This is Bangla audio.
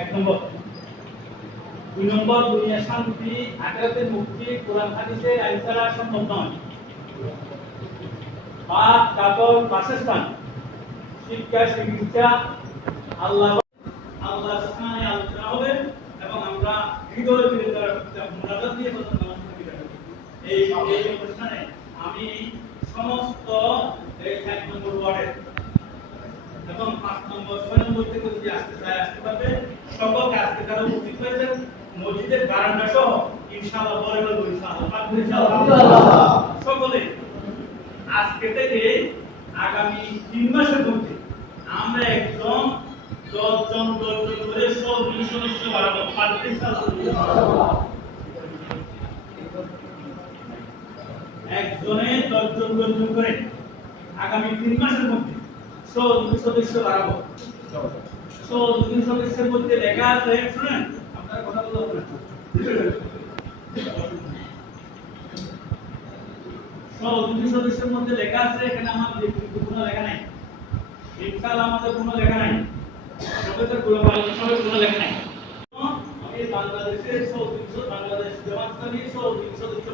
এক নম্বর। 2 নম্বর, দুনিয়া শান্তি, আখিরাতের মুক্তি কোরআন হাদিসে আইন ছাড়া সম্ভব নয়। পাক কাপড় বাসস্থান, শিক্ষা চিকিৎসা আল্লাহ সামনে আলোচনা হবে এবং আমরা হৃদয় দিয়ে মোনাজাত দিয়ে এই অনুষ্ঠানে আমি সমস্ত এই 1 নম্বর ওয়ার্ডের এবং 5 নম্বর 6 নম্বর থেকে যদি আসতে পারবে সকলকে আজকে যারা উপস্থিত হয়েছেন মসজিদের বারান্দা সহ ইনশাআল্লাহ বলে বলবো ইনশাআল্লাহ সকলে আজকে থেকে আগামী 3 মাসের মধ্যে আমরা একজন 10 জন করে সব সদস্য বাড়াবো পারবে ইনশাআল্লাহ। একজনে 10 জন করে আগামী 3 মাসের মধ্যে সব সদস্য বাড়াবো। সব সদস্যের মধ্যে লেখা আছে, শুনেন আপনারা কথা বলতে সদস্যের মধ্যে লেখা আছে, এখানে আমাদের কোনো লেখা নাই, ইনশাআল্লাহ আমাদের কোনো লেখা নাই, সদস্যের কোনো লেখা নাই। আমি বাংলাদেশের বাংলাদেশ জামাত ইসলামী সদস্য